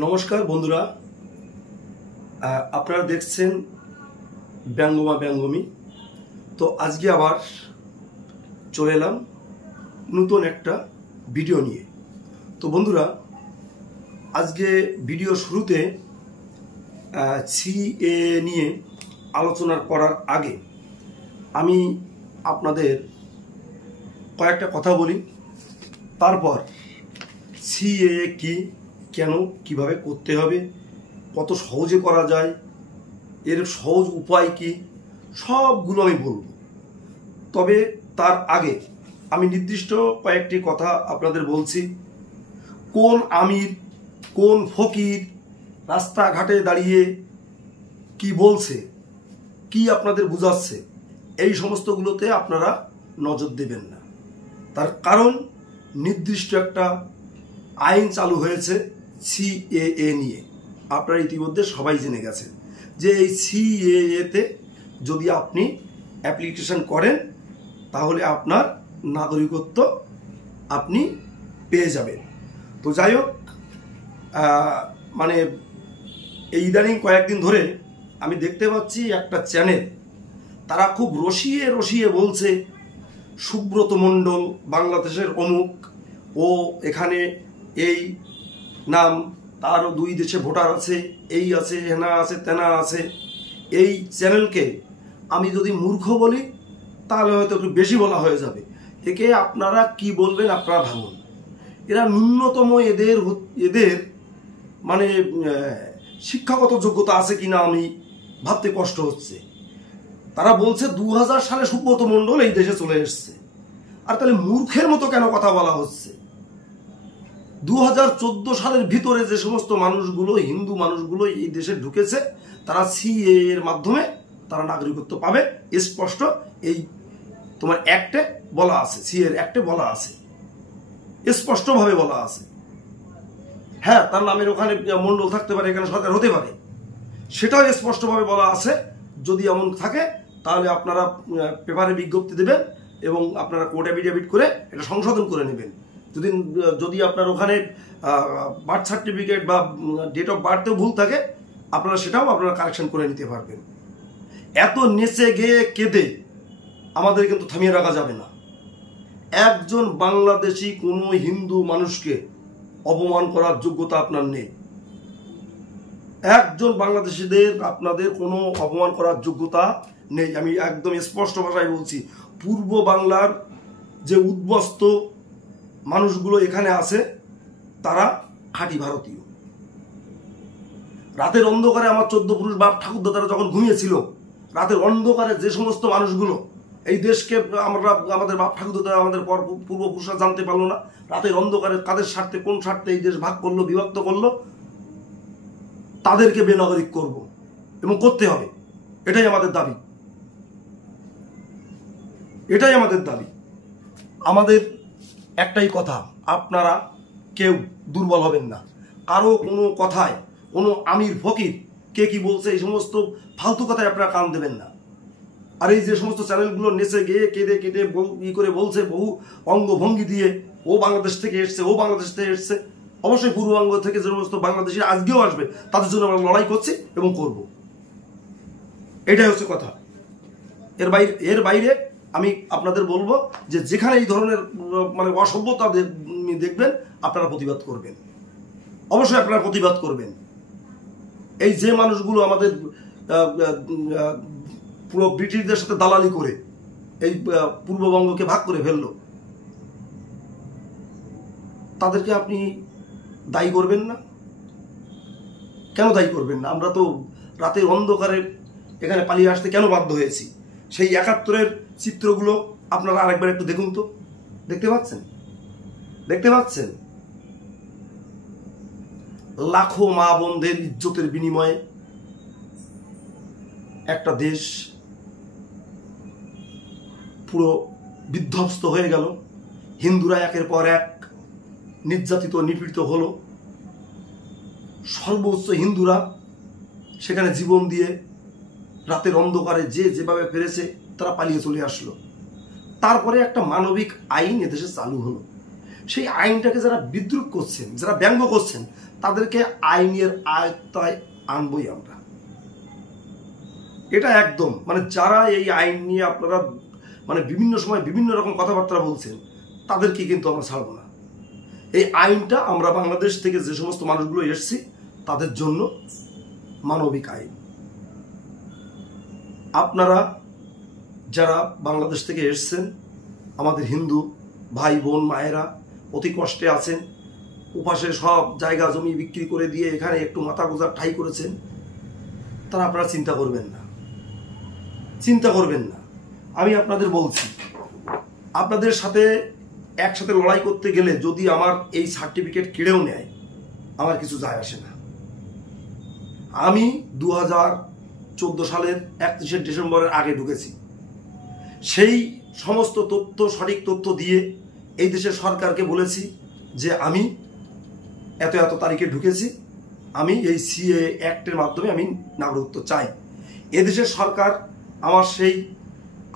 নমস্কার বন্ধুরা, আপনারা দেখছেন ব্যঙ্গমা ব্যঙ্গমি। তো আজকে আবার চলে এলাম নতুন একটা ভিডিও নিয়ে। তো বন্ধুরা, আজকে ভিডিও শুরুতে সিএ নিয়ে আলোচনা করার আগে আমি আপনাদের কয়েকটা কথা বলি, তারপর সিএ কি, কেন, কিভাবে করতে হবে, কত সহজে করা যায়, এর সহজ উপায় কি, সবগুলো আমি বলবো। তবে তার আগে আমি নির্দিষ্ট কয়েকটি কথা আপনাদের বলছি। কোন আমির, কোন ফকির রাস্তাঘাটে দাঁড়িয়ে কি বলছে, কি আপনাদের বুঝাচ্ছে, এই সমস্তগুলোতে আপনারা নজর দেবেন না। তার কারণ নির্দিষ্ট একটা আইন চালু হয়েছে সিএএ নিয়ে। আপনারা ইতিমধ্যে সবাই জেনে গেছেন যে এই সিএএতে যদি আপনি অ্যাপ্লিকেশন করেন তাহলে আপনার নাগরিকত্ব আপনি পেয়ে যাবেন। তো যাই হোক, এই ইদানিং কয়েকদিন ধরে আমি দেখতে পাচ্ছি একটা চ্যানেল, তারা খুব রসিয়ে রসিয়ে বলছে সুব্রত মণ্ডল বাংলাদেশের অমুক, ও এখানে এই নাম, তারও 2 দেশে ভোটার আছে, এই আছে, হেনা আছে, তেনা আছে। এই চ্যানেলকে আমি যদি মূর্খ বলি তাহলে হয়তো একটু বেশি বলা হয়ে যাবে। একে আপনারা কি বলবেন আপনারা ভাবুন। এরা ন্যূনতম এদের শিক্ষাগত যোগ্যতা আছে কিনা আমি ভাবতে কষ্ট হচ্ছে। তারা বলছে 2000 সালে সুব্রত মণ্ডল এই দেশে চলে এসছে। আর তাহলে মূর্খের মতো কেন কথা বলা হচ্ছে? 2014 সালের ভিতরে যে সমস্ত মানুষগুলো, হিন্দু মানুষগুলো এই দেশে ঢুকেছে, তারা সিএ এর মাধ্যমে তারা নাগরিকত্ব পাবে। স্পষ্ট এই তোমার অ্যাক্টে বলা আছে, সিএ এর অ্যাক্টে বলা আছে, স্পষ্টভাবে বলা আছে। হ্যাঁ, তার নামের ওখানে মণ্ডল থাকতে পারে, এখানে সরকার হতে পারে, সেটাও স্পষ্টভাবে বলা আছে। যদি এমন থাকে তাহলে আপনারা পেপারে বিজ্ঞপ্তি দেবেন এবং আপনারা কোর্ট অ্যাফিডেভিট করে এটা সংশোধন করে নেবেন। যদি আপনার ওখানে বার্থ সার্টিফিকেট বা ডেট অফ বার্থেও ভুল থাকে, আপনারা সেটাও আপনারা কারেকশন করে নিতে পারবেন। এত নেচে গিয়ে কেঁদে আমাদের কিন্তু থামিয়ে রাখা যাবে না। একজন বাংলাদেশি কোনো হিন্দু মানুষকে অপমান করার যোগ্যতা আপনার নেই। একজন বাংলাদেশিদের আপনাদের কোনো অপমান করার যোগ্যতা নেই। আমি একদম স্পষ্ট ভাষায় বলছি। পূর্ব বাংলার যে উদ্বস্ত মানুষগুলো এখানে আছে তারা খাঁটি ভারতীয়। রাতের অন্ধকারে আমার 14 পুরুষ বাপ ঠাকুরদাদারা যখন ঘুমিয়েছিল, রাতের অন্ধকারে যে সমস্ত মানুষগুলো এই দেশকে আমাদের বাপ ঠাকুরদাদা, আমাদের পূর্বপুরুষরা জানতে পারলো না, রাতের অন্ধকারে কাদের স্বার্থে, কোন স্বার্থে এই দেশ ভাগ করলো, বিভক্ত করলো, তাদেরকে বেনাগরিক করব এবং করতে হবে। এটাই আমাদের দাবি, এটাই আমাদের দাবি। আমাদের একটাই কথা, আপনারা কেউ দুর্বল হবেন না। কারো কোনো কথায়, কোনো আমির ফকির কে কি বলছে এই সমস্ত ফালতু কথায় আপনারা কান দেবেন না। আর এই যে সমস্ত চ্যানেলগুলো নেচে গিয়ে কেঁদে কেটে করে বলছে, বহু অঙ্গভঙ্গি দিয়ে, ও বাংলাদেশ থেকে এসছে, ও বাংলাদেশ থেকে এসছে। অবশ্যই পূর্ববঙ্গ থেকে যে সমস্ত বাংলাদেশি আজকেও আসবে, তাদের জন্য আমরা লড়াই করছি এবং করব। এটাই হচ্ছে কথা। এর বাইরে আমি আপনাদের বলবো যে যেখানে এই ধরনের অসভ্যতা দেখবেন আপনারা প্রতিবাদ করবেন, অবশ্যই আপনারা প্রতিবাদ করবেন। এই যে মানুষগুলো আমাদের পুরো ব্রিটিশদের সাথে দালালি করে এই পূর্ববঙ্গকে ভাগ করে ফেললো, তাদেরকে আপনি দায়ী করবেন না। কেন দায়ী করবেন না? আমরা তো রাতের অন্ধকারে এখানে পালিয়ে আসতে কেন বাধ্য হয়েছি? সেই 71-এর চিত্রগুলো আপনারা আরেকবার একটু দেখুন তো। দেখতে পাচ্ছেন? দেখতে পাচ্ছেন? লাখো মা বোনদের ইজ্জতের বিনিময়ে একটা দেশ পুরো বিধ্বস্ত হয়ে গেল। হিন্দুরা একের পর এক নির্যাতিত, নিপীড়িত হলো। সর্বোচ্চ হিন্দুরা সেখানে জীবন দিয়ে রাতের অন্ধকারে যে যেভাবে পেরেছে তারা পালিয়ে চলে আসলো। তারপরে একটা মানবিক আইন এদেশে চালু হলো। সেই আইনটাকে যারা বিদ্রুপ করছেন, যারা ব্যঙ্গ করছেন, তাদেরকে আইনের আয়ত্তায় আনবই আমরা। এটা একদম মানে যারা এই আইন নিয়ে আপনারা মানে বিভিন্ন সময় বিভিন্ন রকম কথাবার্তা বলছেন, তাদেরকে কিন্তু আমরা ছাড়ব না। এই আইনটা আমরা বাংলাদেশ থেকে যে সমস্ত মানুষগুলো এসেছি তাদের জন্য মানবিক আইন। আপনারা যারা বাংলাদেশ থেকে এসছেন, আমাদের হিন্দু ভাই বোন মায়েরা অতি কষ্টে আছেন, উপাসে সব জায়গা জমি বিক্রি করে দিয়ে এখানে একটু মাথা গোজার ঠাঁই করেছেন, তারা আপনারা চিন্তা করবেন না, চিন্তা করবেন না। আমি আপনাদের বলছি, আপনাদের সাথে একসাথে লড়াই করতে গেলে যদি আমার এই সার্টিফিকেট কেড়েও নেয়, আমার কিছু যায় আসে না। আমি 2014 সালের 31শে ডিসেম্বরের আগে ঢুকেছি। সেই সমস্ত তথ্য, সঠিক তথ্য দিয়ে এই দেশের সরকারকে বলেছি যে আমি এত এত তারিখে ঢুকেছি, আমি এই সিএ অ্যাক্টের মাধ্যমে আমি নাগরিকত্ব চাই। এদেশের সরকার আমার সেই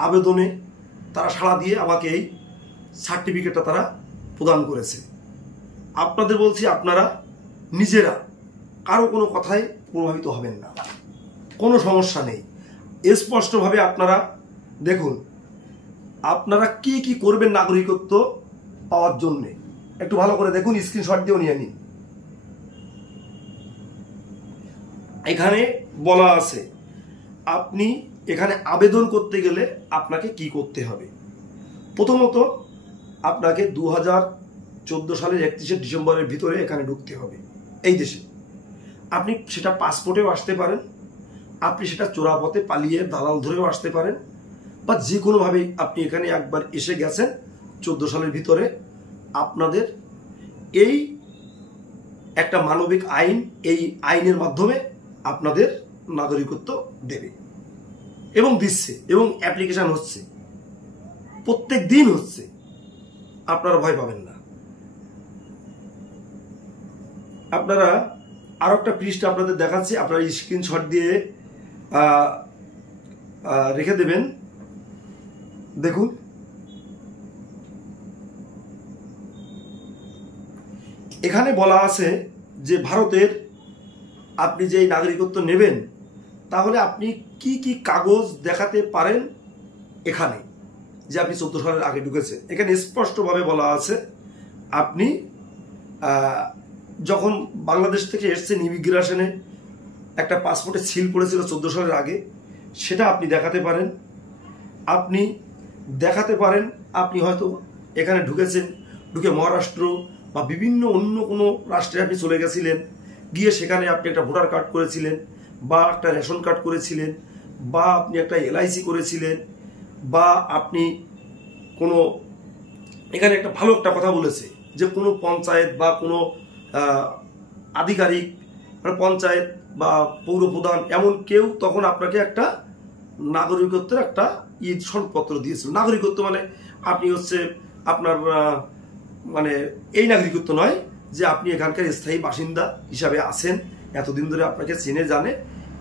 আবেদনে তারা সাড়া দিয়ে আমাকে এই সার্টিফিকেটটা তারা প্রদান করেছে। আপনাদের বলছি, আপনারা নিজেরা কারো কোনো কথায় প্রভাবিত হবেন না, কোনো সমস্যা নেই। স্পষ্টভাবে আপনারা দেখুন আপনারা কি কি করবেন নাগরিকত্ব পাওয়ার জন্যে, একটু ভালো করে দেখুন, স্ক্রিনশট দিয়েও নিয়ে নিন। এখানে বলা আছে আপনি এখানে আবেদন করতে গেলে আপনাকে কি করতে হবে। প্রথমত আপনাকে 2014 সালের 31শে ডিসেম্বরের ভিতরে এখানে ঢুকতে হবে এই দেশে। আপনি সেটা পাসপোর্টেও আসতে পারেন, আপনি সেটা চোরাপথে পালিয়ে দালাল ধরেও আসতে পারেন, বা যে কোনোভাবেই আপনি এখানে একবার এসে গেছেন 14 সালের ভিতরে, আপনাদের এই একটা মানবিক আইন, এই আইনের মাধ্যমে আপনাদের নাগরিকত্ব দেবে এবং দিচ্ছে, এবং অ্যাপ্লিকেশন হচ্ছে, প্রত্যেক দিন হচ্ছে। আপনারা ভয় পাবেন না। আপনারা আরো একটা পৃষ্ঠা আপনাদের দেখাচ্ছি, আপনারা স্ক্রিনশট দিয়ে রেখে দেবেন। দেখুন এখানে বলা আছে যে ভারতের আপনি যে নাগরিকত্ব নেবেন, তাহলে আপনি কি কি কাগজ দেখাতে পারেন এখানে, যে আপনি 14 সালের আগে ঢুকেছেন। এখানে স্পষ্টভাবে বলা আছে আপনি যখন বাংলাদেশ থেকে এসছেন, ইমিগ্রেশনে একটা পাসপোর্টে সিল পড়েছিল 14 সালের আগে, সেটা আপনি দেখাতে পারেন। আপনি দেখাতে পারেন আপনি হয়তো এখানে ঢুকেছেন, ঢুকে মহারাষ্ট্র বা বিভিন্ন অন্য কোনো রাষ্ট্রে আপনি চলে গেছিলেন, গিয়ে সেখানে আপনি একটা ভোটার কার্ড করেছিলেন, বা একটা রেশন কার্ড করেছিলেন, বা আপনি একটা LIC করেছিলেন, বা আপনি কোনো এখানে একটা ভালো একটা কথা বলেছে যে কোনো পঞ্চায়েত বা কোনো আধিকারিক, মানে পঞ্চায়েত বা পৌর প্রধান এমন কেউ তখন আপনাকে একটা নাগরিকত্বের একটা সনদপত্র দিয়েছিল। নাগরিকত্ব মানে আপনি হচ্ছে আপনার মানে এই নাগরিকত্ব নয় যে আপনি এখানকার স্থায়ী বাসিন্দা হিসাবে আছেন, এতদিন ধরে আপনাকে চিনে জানে,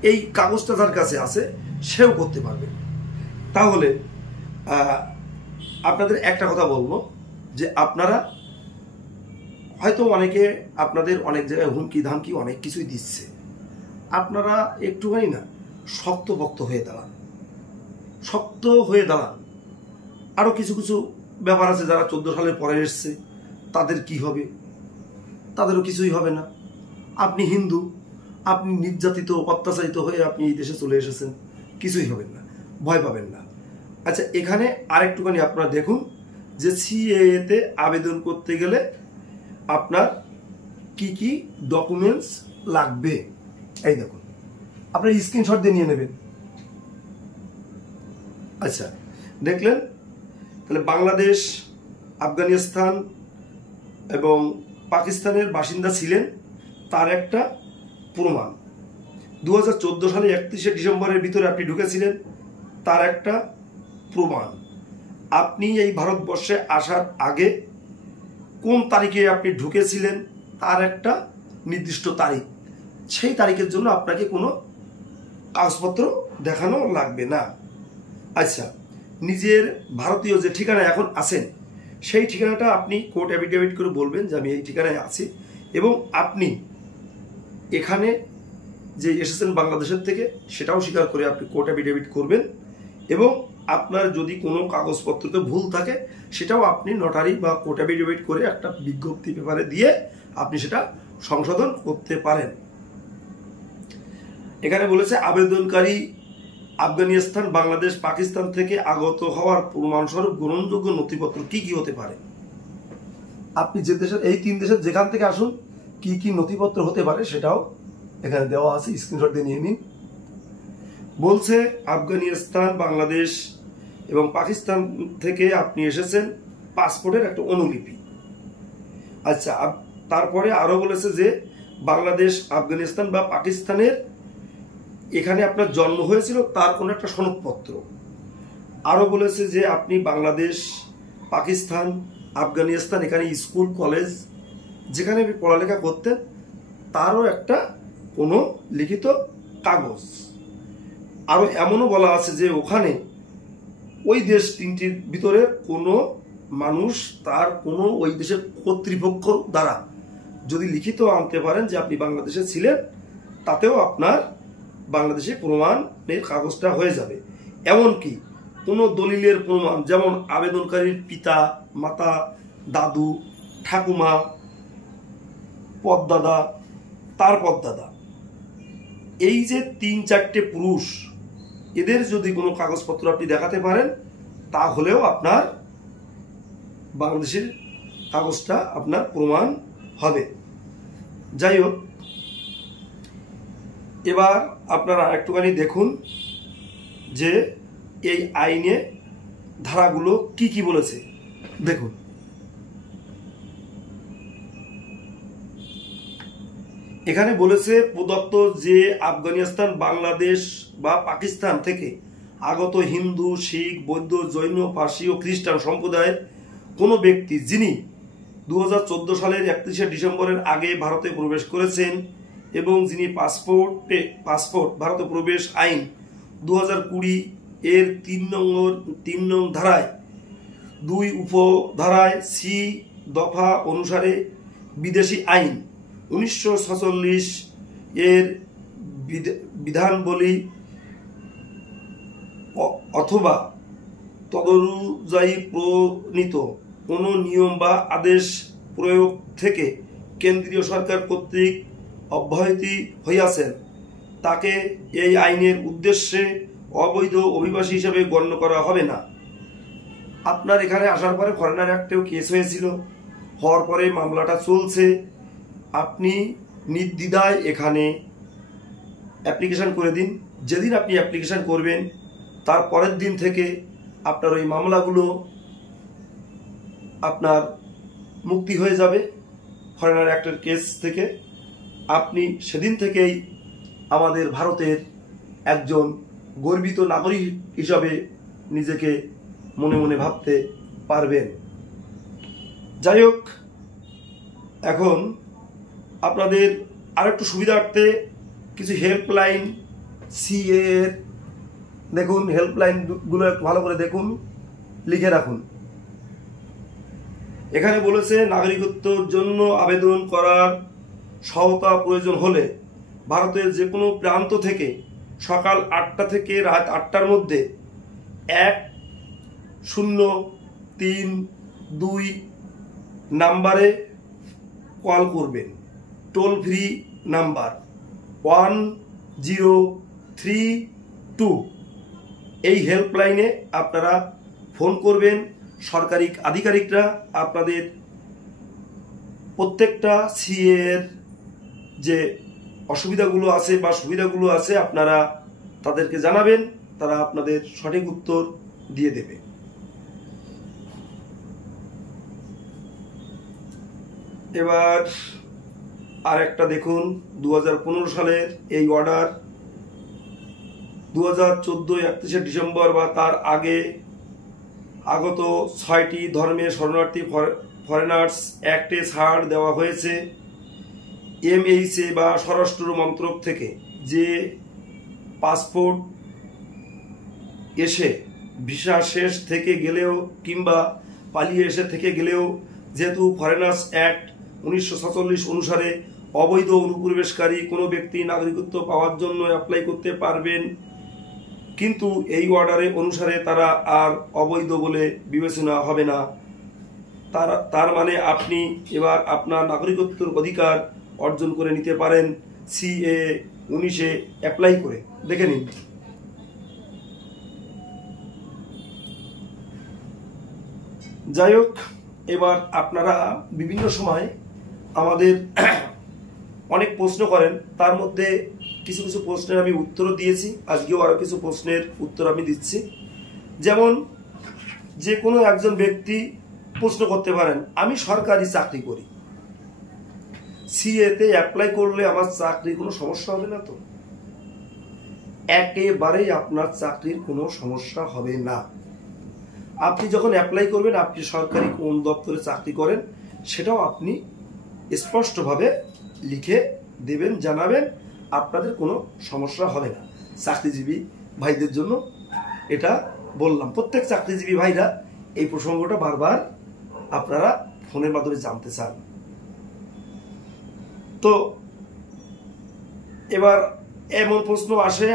এই কাগজটা যার কাছে আছে সেও করতে পারবে। তাহলে আপনাদের একটা কথা বলবো যে আপনারা হয়তো অনেকে আপনাদের অনেক জায়গায় হুমকি ধামকি অনেক কিছুই দিচ্ছে, আপনারা একটুখানি না শক্তপোক্ত হয়ে দাঁড়ান, শক্ত হয়ে দাঁড়ান। আরও কিছু কিছু ব্যাপার আছে, যারা 14 সালের পরে এসছে তাদের কি হবে, তাদেরও কিছুই হবে না। আপনি হিন্দু, আপনি নির্যাতিত অত্যাচারিত হয়ে আপনি এই দেশে চলে এসেছেন, কিছুই হবেন না, ভয় পাবেন না। আচ্ছা, এখানে আরেকটুখানি আপনারা দেখুন যে সিএএতে আবেদন করতে গেলে আপনার কি কি ডকুমেন্টস লাগবে। এই দেখুন, আপনার স্ক্রিনশট দিয়ে নিয়ে নেবেন। আচ্ছা, দেখলেন? তাহলে বাংলাদেশ, আফগানিস্তান এবং পাকিস্তানের বাসিন্দা ছিলেন, তার একটা প্রমাণ। 2014 সালে 31শে ডিসেম্বরের ভিতরে আপনি ঢুকেছিলেন, তার একটা প্রমাণ। আপনি এই ভারতবর্ষে আসার আগে কোন তারিখে আপনি ঢুকেছিলেন তার একটা নির্দিষ্ট তারিখ, সেই তারিখের জন্য আপনাকে কোনো কাগজপত্র দেখানো লাগবে না। আচ্ছা, নিজের ভারতীয় যে ঠিকানা এখন আছেন সেই ঠিকানাটা আপনি কোর্ট অ্যাফিডেভিট করে বলবেন যে আমি এই ঠিকানায় আছি, এবং আপনি এখানে যে এসেছেন বাংলাদেশের থেকে সেটাও স্বীকার করে আপনি কোর্ট অ্যাফিডেভিট করবেন, এবং আপনার যদি কোনো কাগজপত্রতে ভুল থাকে সেটাও আপনি নটারি বা কোর্ট অ্যাফিডেভিট করে একটা বিজ্ঞপ্তি পেপারে দিয়ে আপনি সেটা সংশোধন করতে পারেন। এখানে বলেছে আবেদনকারী আফগানিস্তান, বাংলাদেশ, পাকিস্তান থেকে আগত হওয়ার প্রমাণস্বরূপ গ্রহণযোগ্য নথিপত্র কি কি হতে পারে। আপনি যে দেশের, এই 3 দেশের যেখান থেকে আসুন কি কি নথিপত্র হতে পারে সেটাও এখানে দেওয়া আছে, স্ক্রিনশট দিয়ে নিয়ে নিন। বলছে আফগানিস্তান, বাংলাদেশ এবং পাকিস্তান থেকে আপনি এসেছেন, পাসপোর্টের একটা অনুলিপি। আচ্ছা, তারপরে আরো বলেছে যে বাংলাদেশ, আফগানিস্তান বা পাকিস্তানের এখানে আপনার জন্ম হয়েছিল তার কোনো একটা সনদপত্র। আরো বলেছে যে আপনি বাংলাদেশ, পাকিস্তান, আফগানিস্তান এখানে স্কুল, কলেজ যেখানে পড়ালেখা করতেন তারও একটা কোনো লিখিত কাগজ। আরো এমনও বলা আছে যে ওখানে ওই দেশ 3টির ভিতরে কোনো মানুষ তার কোনো ওই দেশের কর্তৃপক্ষ দ্বারা যদি লিখিত আনতে পারেন যে আপনি বাংলাদেশে ছিলেন, তাতেও আপনার বাংলাদেশে প্রমাণের কাগজটা হয়ে যাবে। এমনকি কোনো দলিলের প্রমাণ, যেমন আবেদনকারীর পিতা, মাতা, দাদু, ঠাকুমা, পদদাদা, তার পদদাদা, এই যে 3-4টে পুরুষ, এদের যদি কোনো কাগজপত্র আপনি দেখাতে পারেন তাহলেও আপনার বাংলাদেশের কাগজটা আপনার প্রমাণ হবে। যাই হোক, এবার আপনারা একটুখানি দেখুন যে এই আইনে ধারাগুলো কি কি বলেছে। দেখুন, এখানে বলেছে প্রদত্ত যে আফগানিস্তান, বাংলাদেশ বা পাকিস্তান থেকে আগত হিন্দু, শিখ, বৌদ্ধ, জৈন, পার্সি ও খ্রিস্টান সম্প্রদায়ের কোনো ব্যক্তি যিনি 2014 সালের 31শে ডিসেম্বরের আগে ভারতে প্রবেশ করেছেন এবং যিনি পাসপোর্ট ভারতে প্রবেশ আইন 2020 এর 3 নং ধারায় 2 উপধারায় সি দফা অনুসারে বিদেশি আইন 1946 এর বিধানবলী অথবা তদনুযায়ী প্রণীত কোনো নিয়ম বা আদেশ প্রয়োগ থেকে কেন্দ্রীয় সরকার কর্তৃক অব্যাহতি হইয়াছেন, তাকে এই আইনের উদ্দেশ্যে অবৈধ অভিবাসী হিসেবে গণ্য করা হবে না। আপনার এখানে আসার পরে ফরেনার অ্যাক্টেও কেস হয়েছিল, হওয়ার পরে মামলাটা চলছে। আপনি নির্দ্বিধায় এখানে অ্যাপ্লিকেশন করে দিন। যেদিন আপনি অ্যাপ্লিকেশন করবেন তার পরের দিন থেকে আপনার ওই মামলাগুলো আপনার মুক্তি হয়ে যাবে ফরেনার অ্যাক্টের কেস থেকে। আপনি সেদিন থেকেই আমাদের ভারতের একজন গর্বিত নাগরিক হিসাবে নিজেকে মনে মনে ভাবতে পারবেন। যাই হোক, এখন আপনাদের আরেকটু সুবিধার্থে কিছু হেল্পলাইন সিএ এর দেখুন, হেল্পলাইনগুলো একটু ভালো করে দেখুন, লিখে রাখুন। এখানে বলেছে নাগরিকত্বের জন্য আবেদন করার সহায়তা প্রয়োজন হলে ভারতের যে কোনো প্রান্ত থেকে সকাল 8টা থেকে রাত 8টার মধ্যে 1032 নাম্বারে কল করবেন। Toll free number 1032। এই হেল্পলাইনে আপনারা ফোন করবেন। সরকারি আধিকারিকরা আপনাদের প্রত্যেকটা সিএ এর যে অসুবিধাগুলো আছে বা সুবিধাগুলো আছে আপনারা তাদেরকে জানাবেন, তারা আপনাদের সঠিক উত্তর দিয়ে দেবে। এবার আর একটা দেখুন, 2015 সালের এই অর্ডার 2014 31শে ডিসেম্বর বা তার আগে আগত 6টি ধর্মের শরণার্থী ফরেনার্স অ্যাক্টে ছাড় দেওয়া হয়েছে। এমএইচএ বা স্বরাষ্ট্র মন্ত্রক থেকে যে পাসপোর্ট এসে ভিসা শেষ থেকে গেলেও কিংবা পালিয়ে এসে থেকে গেলেও যেহেতু ফরেনার্স অ্যাক্ট 1947 অনুসারে অবৈধ অনুপ্রবেশকারী কোনো ব্যক্তি নাগরিকত্ব পাওয়ার জন্য অ্যাপ্লাই করতে পারবেন, কিন্তু এই অর্ডারে অনুসারে তারা আর অবৈধ বলে বিবেচনা হবে না। তার মানে আপনি এবার আপনার নাগরিকত্বের অধিকার অর্জন করে নিতে পারেন CA 19-এ অ্যাপ্লাই করে। দেখে নিন। যাই হোক, এবার আপনারা বিভিন্ন সময় আমাদের অনেক প্রশ্ন করেন, তার মধ্যে কিছু কিছু প্রশ্নের আমি উত্তরও দিয়েছি, আজকেও আরও কিছু প্রশ্নের উত্তর আমি দিচ্ছি। যেমন যে কোনো একজন ব্যক্তি প্রশ্ন করতে পারেন, আমি সরকারি চাকরি করি, CA-তে অ্যাপ্লাই করলে আমার চাকরির কোনো সমস্যা হবে না তো? একেবারেই আপনার চাকরির কোনো সমস্যা হবে না। আপনি যখন অ্যাপ্লাই করবেন, আপনি সরকারি কোন দপ্তরে চাকরি করেন সেটাও আপনি স্পষ্টভাবে লিখে দেবেন, জানাবেন, আপনাদের কোনো সমস্যা হবে না। চাকরিজীবী ভাইদের জন্য এটা বললাম। প্রত্যেক চাকরিজীবী ভাইরা এই প্রসঙ্গটা বারবার আপনারা ফোনের মাধ্যমে জানতে চান। তো এবার এমন প্রশ্ন আসে,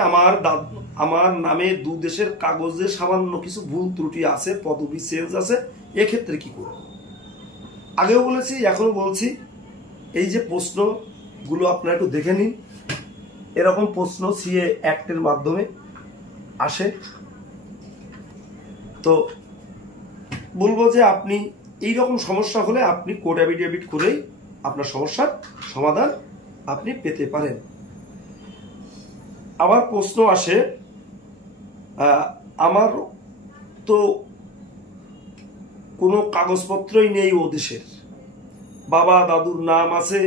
আমার নামে 2 দেশের কাগজে সামান্য কিছু ভুল ত্রুটি আছে, পদবি চেঞ্জ আছে, এক্ষেত্রে কি করব? আগেও বলেছি, এখনো বলছি, এই যে প্রশ্নগুলো আপনারা একটু দেখে নিন। এরকম প্রশ্ন CA অ্যাক্টের মাধ্যমে আসে। তো বলবো যে আপনি এই রকম সমস্যা হলে আপনি কোর্ট অ্যাফিডেভিট করেই আপনার সমস্যার সমাধান আপনি পেতে পারেন। আবার প্রশ্ন আসে, আমার তো কোনো কাগজপত্রই নেই ও দেশের, বাবা দাদুর নাম আছে,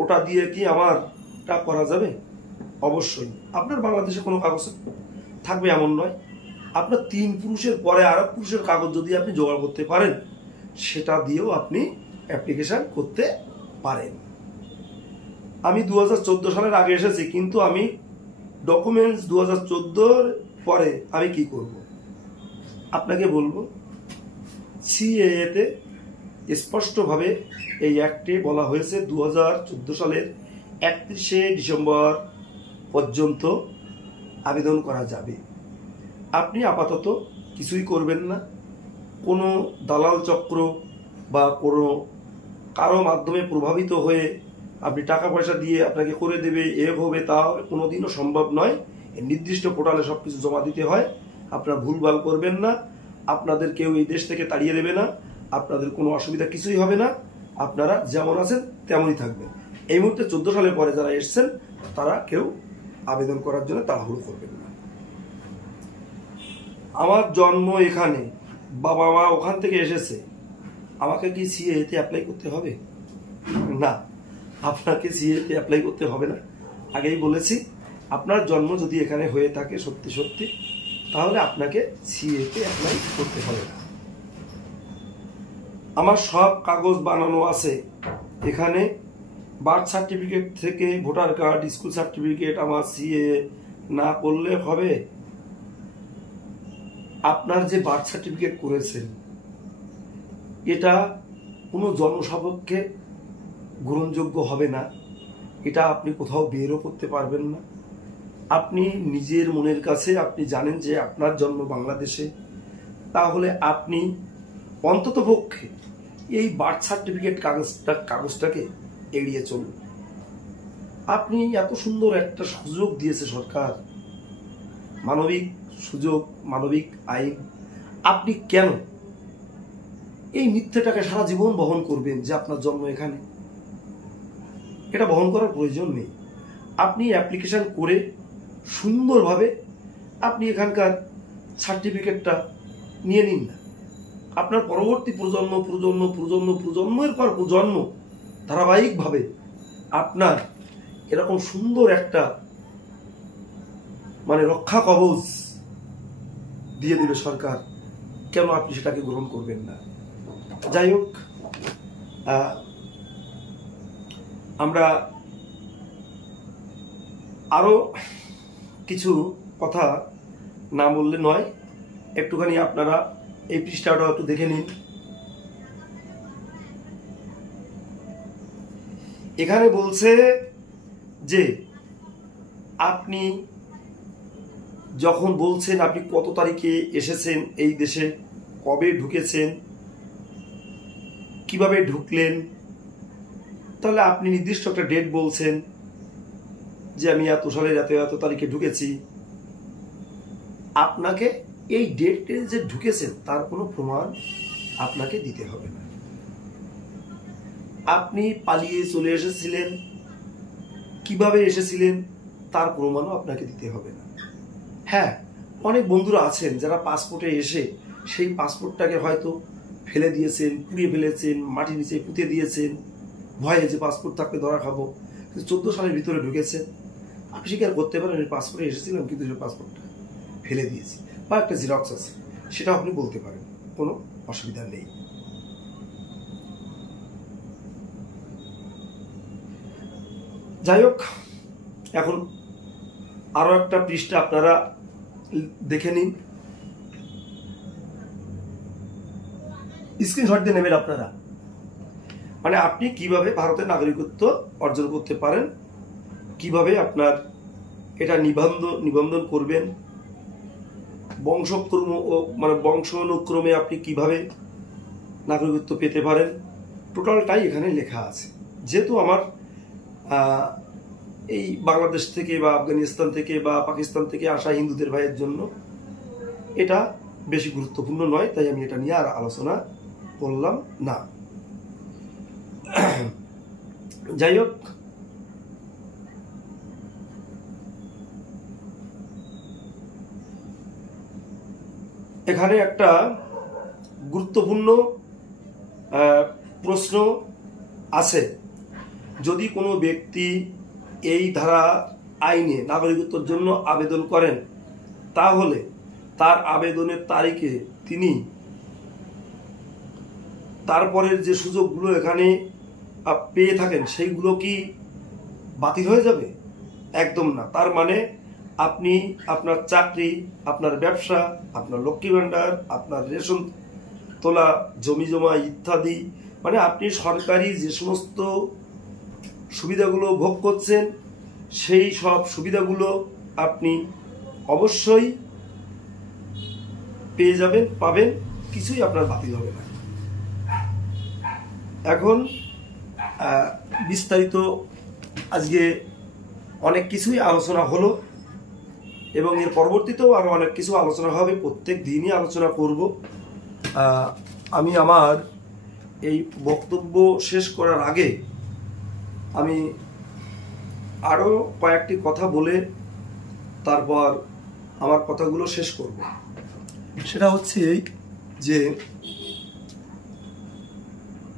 ওটা দিয়ে কি আমারটা করা যাবে? অবশ্যই। আপনার বাংলাদেশে কোনো কাগজ থাকবে এমন নয়। আপনার 3 পুরুষের পরে আর এক পুরুষের কাগজ যদি আপনি জোগাড় করতে পারেন, সেটা দিয়েও আপনি অ্যাপ্লিকেশন করতে পারেন। আমি 2014 সালের আগে এসেছি, কিন্তু আমি ডকুমেন্টস 2014 পরে আমি কি করব? আপনাকে বলবো, CAA-তে স্পষ্টভাবে এই অ্যাক্টে বলা হয়েছে 2014 সালের 31শে ডিসেম্বর পর্যন্ত আবেদন করা যাবে। আপনি আপাতত কিছুই করবেন না। কোনো দালাল চক্র বা কোনো কারো মাধ্যমে প্রভাবিত হয়ে আপনি টাকা পয়সা দিয়ে আপনাকে করে দেবে, এ হবে তা হবে, কোনোদিনও সম্ভব নয়। নির্দিষ্ট পোর্টালে সব কিছু জমা দিতে হয়। আপনারা ভুলভাল করবেন না। আপনাদের কেউ এই দেশ থেকে তাড়িয়ে দেবে না। আপনাদের কোনো অসুবিধা কিছুই হবে না। আপনারা যেমন আছেন তেমনই থাকবেন। এই মুহূর্তে 14 সালের পরে যারা এসছেন তারা কেউ আবেদন করার জন্য তাড়াহুড়ো করবেন না। আমার জন্ম এখানে, বাবা মা ওখান থেকে এসেছে, আমাকে কি CAA-তে অ্যাপ্লাই করতে হবে? না, আপনাকে CAA-তে অ্যাপ্লাই করতে হবে না। আগেই বলেছি, আপনার জন্ম যদি এখানে হয়ে থাকে সত্যি সত্যি, তাহলে আপনাকে CAA-তে অ্যাপ্লাই করতে হবে না। আমার সব কাগজ বানানো আছে এখানে, বার্থ সার্টিফিকেট থেকে ভোটার কার্ড, স্কুল সার্টিফিকেট, আমার CAA না করলে হবে? আপনার যে বার্থ সার্টিফিকেট করেছেন, এটা কোনো জনসাপেক্ষে গ্রহণযোগ্য হবে না। এটা আপনি কোথাও বেরও করতে পারবেন না। আপনি নিজের মনের কাছে আপনি জানেন যে আপনার জন্ম বাংলাদেশে, তাহলে আপনি অন্ততপক্ষে এই বার্থ সার্টিফিকেট কাগজটাকে এড়িয়ে চলুন। আপনি এত সুন্দর একটা সুযোগ দিয়েছে সরকার, মানবিক সুযোগ, মানবিক আইন, আপনি কেন এই মিথ্যেটাকে সারা জীবন বহন করবেন যে আপনার জন্ম এখানে? এটা বহন করার প্রয়োজন নেই। আপনি অ্যাপ্লিকেশন করে সুন্দরভাবে আপনি এখানকার সার্টিফিকেটটা নিয়ে নিন না। আপনার পরবর্তী প্রজন্মের পর প্রজন্ম ধারাবাহিকভাবে আপনার এরকম সুন্দর একটা রক্ষা কবচ দিয়ে দেবে সরকার। কেন আপনি সেটাকে গ্রহণ করবেন না? যাই হোক, আমরা আরো কিছু কথা না বললে নয়। একটুখানি আপনারা এই পৃষ্ঠাটা একটু দেখে নিন। এখানে বলছে যে আপনি যখন বলছেন আপনি কত তারিখে এসেছেন এই দেশে, কবে ঢুকেছেন, কিভাবে ঢুকলেন, তাহলে আপনি নির্দিষ্ট একটা ডেট বলছেন যে আমি এত সালের এত এত তারিখে ঢুকেছি। আপনাকে এই ডেটে যে ঢুকেছেন তার কোনো প্রমাণ আপনাকে দিতে হবে না। আপনি পালিয়ে চলে এসেছিলেন, কিভাবে এসেছিলেন তার প্রমাণও আপনাকে দিতে হবে না। হ্যাঁ, অনেক বন্ধুরা আছেন যারা পাসপোর্টে এসে সেই পাসপোর্টটাকে হয়তো ফেলে দিয়েছেন, পুড়িয়ে ফেলেছেন, মাটির নিচে পুঁতে দিয়েছেন, ভয়ে যে পাসপোর্ট থাকলে ধরা খাবো। কিন্তু 14 সালের ভিতরে ঢুকেছেন, আপনি স্বীকার করতে পারেন আমি পাসপোর্টে এসেছিলাম কিন্তু সেই পাসপোর্টটা ফেলে দিয়েছি, বা একটা জিরক্স আছে, সেটাও আপনি বলতে পারেন, কোনো অসুবিধা নেই। যাই হোক, এখন আরো একটা পৃষ্ঠা আপনারা দেখে নিন, স্ক্রিনশট দিয়ে নেবেন আপনারা। মানে আপনি কিভাবে ভারতের নাগরিকত্ব অর্জন করতে পারেন, কিভাবে আপনার এটা নিবন্ধন করবেন, বংশক্রম ও মানে বংশানুক্রমে আপনি কিভাবে নাগরিকত্ব পেতে পারেন, টোটালটাই এখানে লেখা আছে। যেহেতু আমার এই বাংলাদেশ থেকে বা আফগানিস্তান থেকে বা পাকিস্তান থেকে আসা হিন্দুদের ভাইয়ের জন্য এটা বেশি গুরুত্বপূর্ণ নয়, তাই আমি এটা নিয়ে আর আলোচনা করলাম না। যাই হোক, এখানে একটা গুরুত্বপূর্ণ প্রশ্ন আছে। যদি কোনো ব্যক্তি এই ধারা আইনে নাগরিকত্বের জন্য আবেদন করেন, তাহলে তার আবেদনের তারিখে তিনি তারপরের যে সুযোগগুলো এখানে পেয়ে থাকেন সেইগুলো কি বাতিল হয়ে যাবে? একদম না। তার মানে আপনি আপনার চাকরি, আপনার ব্যবসা, আপনার লক্ষ্মী ভাণ্ডার, আপনার রেশন তোলা, জমি জমা ইত্যাদি, মানে আপনি সরকারি যে সমস্ত সুবিধাগুলো ভোগ করছেন সেই সব সুবিধাগুলো আপনি অবশ্যই পেয়ে যাবেন, পাবেন, কিছুই আপনার বাতিল হবে না। এখন বিস্তারিত আজকে অনেক কিছুই আলোচনা হলো এবং এর পরবর্তীতেও আরো অনেক কিছু আলোচনা হবে, প্রত্যেক দিনই আলোচনা করব। আমি আমার এই বক্তব্য শেষ করার আগে আমি আরো কয়েকটি কথা বলে তারপর আমার কথাগুলো শেষ করব। সেটা হচ্ছে এই যে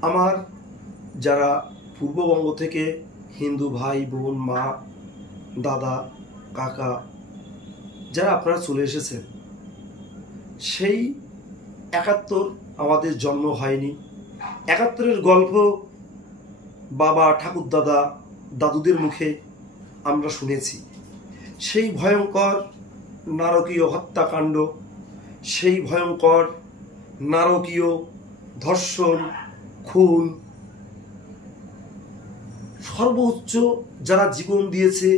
আমার যারা পূর্ববঙ্গ থেকে হিন্দু ভাই বোন, মা, দাদা, কাকা যারা আপনারা চলে এসেছেন, সেই 71 আমাদের জন্ম হয়নি। 71-এর গল্প বাবা, ঠাকুরদাদা, দাদুদের মুখে আমরা শুনেছি। সেই ভয়ঙ্কর নারকীয় হত্যাকাণ্ড, সেই ভয়ঙ্কর নারকীয় ধর্ষণ, খুন, সর্বোচ্চ যারা জীবন দিয়েছে,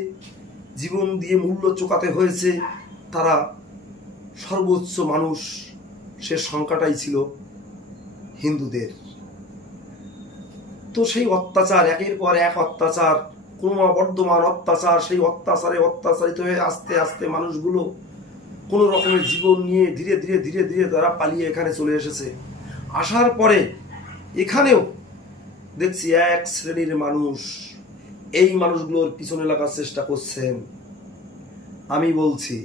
জীবন দিয়ে মূল্য চোকাতে হয়েছে, তারা সর্বোচ্চ মানুষ, সে সংখ্যাটাই ছিল হিন্দুদের। তো সেই অত্যাচার, একের পর এক অত্যাচার, ক্রমবর্ধমান অত্যাচার, সেই অত্যাচারে অত্যাচারিত হয়ে আস্তে আস্তে মানুষগুলো কোনো রকমের জীবন নিয়ে ধীরে ধীরে ধীরে ধীরে তারা পালিয়ে এখানে চলে এসেছে। আসার পরে এখানেও দেখছি এক শ্রেণীর মানুষ এই মানুষগুলোর পিছনে লাগার চেষ্টা করছেন। আমি বলছি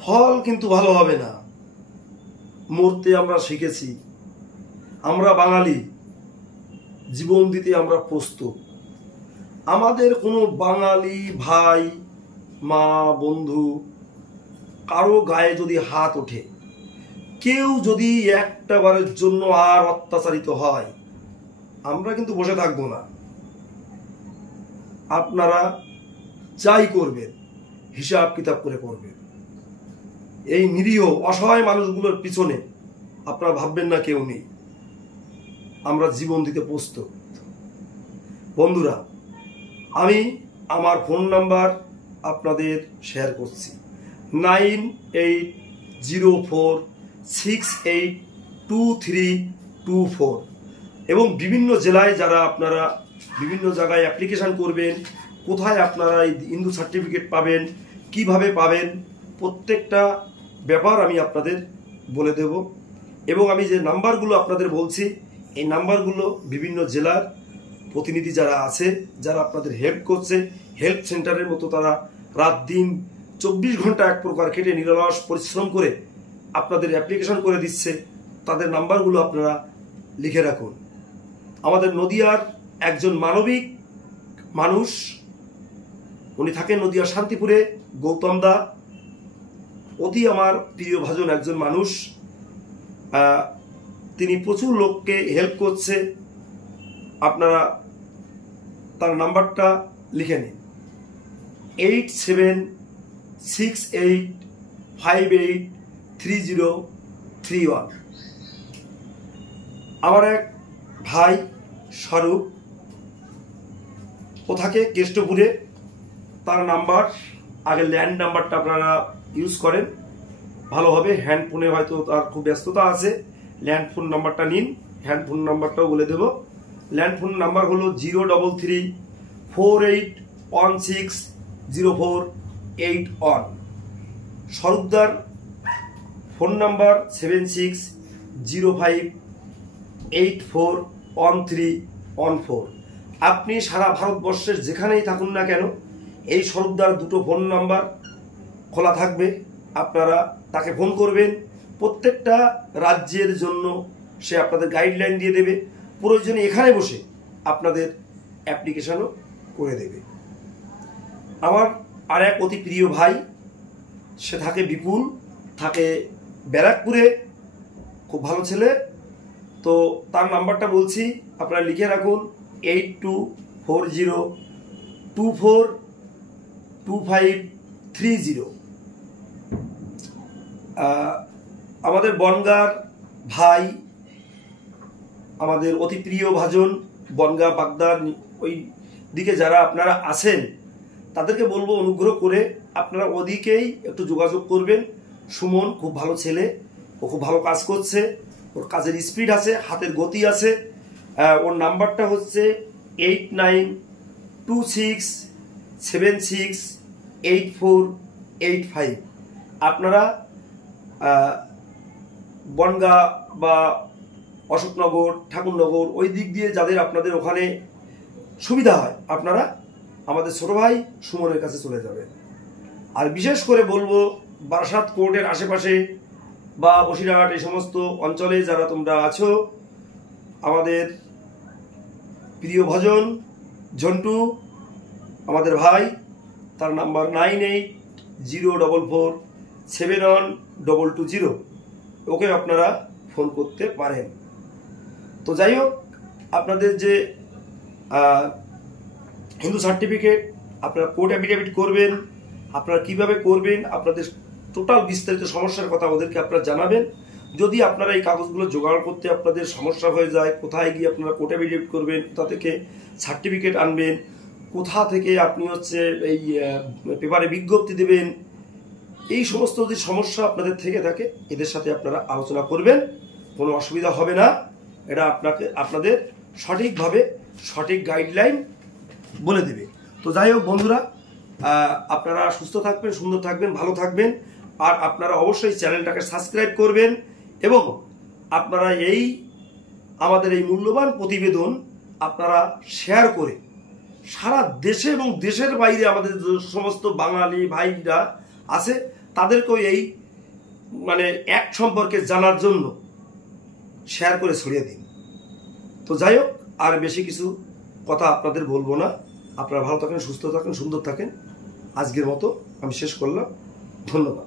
ফল কিন্তু ভালো হবে না। মরতে আমরা শিখেছি, আমরা বাঙালি, জীবন দিতে আমরা প্রস্তুত। আমাদের কোনো বাঙালি ভাই, মা, বন্ধু কারো গায়ে যদি হাত ওঠে, কেউ যদি একটা বারের জন্য আর অত্যাচারিত হয়, আমরা কিন্তু বসে থাকবো না। আপনারা যাই করবেন হিসাব কিতাব করে করবেন। এই নিরীহ অসহায় মানুষগুলোর পিছনে আপনারা ভাববেন না কেউ নেই, আমরা জীবন দিতে প্রস্তুত। বন্ধুরা, আমি আমার ফোন নাম্বার আপনাদের শেয়ার করছি 9804682324 এবং বিভিন্ন জেলায় যারা আপনারা বিভিন্ন জায়গায় অ্যাপ্লিকেশান করবেন, কোথায় আপনারা এই হিন্দু সার্টিফিকেট পাবেন, কিভাবে পাবেন, প্রত্যেকটা ব্যাপার আমি আপনাদের বলে দেব। এবং আমি যে নাম্বারগুলো আপনাদের বলছি, এই নাম্বারগুলো বিভিন্ন জেলার প্রতিনিধি যারা আছে, যারা আপনাদের হেল্প করছে, হেল্প সেন্টারের মতো তারা রাত দিন 24 ঘন্টা এক প্রকার খেটে নিরলস পরিশ্রম করে আপনাদের অ্যাপ্লিকেশন করে দিচ্ছে, তাদের নাম্বারগুলো আপনারা লিখে রাখুন। আমাদের নদিয়ার একজন মানবিক মানুষ, উনি থাকেন নদিয়া শান্তিপুরে, গৌতম দা, অতি আমার প্রিয় ভাজন একজন মানুষ। তিনি প্রচুর লোককে হেল্প করছে। আপনারা তার নাম্বারটা লিখে নিন 8768583031। আমার এক ভাই স্বরূপ, ও থাকে কেষ্টপুরে, তার নাম্বার, আগে ল্যান্ড নাম্বারটা আপনারা ইউজ করেন ভালো হবে, হ্যান্ড ফোনে হয়তো তার খুব ব্যস্ততা আছে, ল্যান্ড ফোন নাম্বারটা নিন, হ্যান্ড ফোন নাম্বারটাও বলে দেব। ল্যান্ড ফোন নাম্বার হলো 03348160481। স্বরূপদার ফোন নাম্বার 7605841314। আপনি সারা ভারতবর্ষের যেখানেই থাকুন না কেন, এই স্বরূপদার দুটো ফোন নাম্বার খোলা থাকবে, আপনারা তাকে ফোন করবেন। প্রত্যেকটা রাজ্যের জন্য সে আপনাদের গাইডলাইন দিয়ে দেবে, প্রয়োজনে এখানে বসে আপনাদের অ্যাপ্লিকেশনও করে দেবে। আমার আর এক অতি প্রিয় ভাই, সে থাকে বিপুল, থাকে ব্যারাকপুরে, খুব ভালো ছেলে। তো তার নাম্বারটা বলছি, আপনারা লিখে রাখুন 8240242530। আমাদের বনগাঁর ভাই, আমাদের অতি প্রিয় ভাজন, বনগাঁ বাগদার ওই দিকে যারা আপনারা আছেন, তাদেরকে বলবো অনুগ্রহ করে আপনারা ওদিকেই একটু যোগাযোগ করবেন। সুমন খুব ভালো ছেলে, ও খুব ভালো কাজ করছে, ওর কাজের স্পিড আছে, হাতের গতি আছে। ওর নাম্বারটা হচ্ছে 8926768485। আপনারা বনগাঁ বা অশোকনগর, ঠাকুরনগর, ওই দিক দিয়ে যাদের আপনাদের ওখানে সুবিধা হয়, আপনারা আমাদের ছোট ভাই সুমনের কাছে চলে যাবেন। আর বিশেষ করে বলবো, বারাসাত কোর্টের আশেপাশে বা বসিরহাট এই সমস্ত অঞ্চলে যারা তোমরা আছো, আমাদের প্রিয় ভজন ঝন্টু, আমাদের ভাই, তার নাম্বার 9804471220। ওকে আপনারা ফোন করতে পারেন। তো যাই হোক, আপনাদের যে হিন্দু সার্টিফিকেট আপনারা কোর্ট অ্যাফিডেভিট করবেন, আপনারা কিভাবে করবেন, আপনাদের টোটাল বিস্তারিত সমস্যার কথা ওদেরকে আপনারা জানাবেন। যদি আপনারা এই কাগজগুলো জোগাড় করতে আপনাদের সমস্যা হয়ে যায়, কোথায় গিয়ে আপনারা কোর্ট অ্যাফিডেভিট করবেন, কোথা থেকে সার্টিফিকেট আনবেন, কোথা থেকে আপনি হচ্ছে এই পেপারে বিজ্ঞপ্তি দেবেন, এই সমস্ত যদি সমস্যা আপনাদের থেকে থাকে, এদের সাথে আপনারা আলোচনা করবেন, কোনো অসুবিধা হবে না। এটা আপনাদের সঠিকভাবে সঠিক গাইডলাইন বলে দেবে। তো যাই হোক বন্ধুরা, আপনারা সুস্থ থাকবেন, সুন্দর থাকবেন, ভালো থাকবেন। আর আপনারা অবশ্যই চ্যানেলটাকে সাবস্ক্রাইব করবেন এবং আপনারা আমাদের এই মূল্যবান প্রতিবেদন আপনারা শেয়ার করে সারা দেশে এবং দেশের বাইরে আমাদের যে সমস্ত বাঙালি ভাইরা আছে, তাদেরকেও এই অ্যাক্ট সম্পর্কে জানার জন্য শেয়ার করে ছড়িয়ে দিন। তো যাই হোক, আর বেশি কিছু কথা আপনাদের বলবো না। আপনারা ভালো থাকেন, সুস্থ থাকেন, সুন্দর থাকেন। আজকের মতো আমি শেষ করলাম। ধন্যবাদ।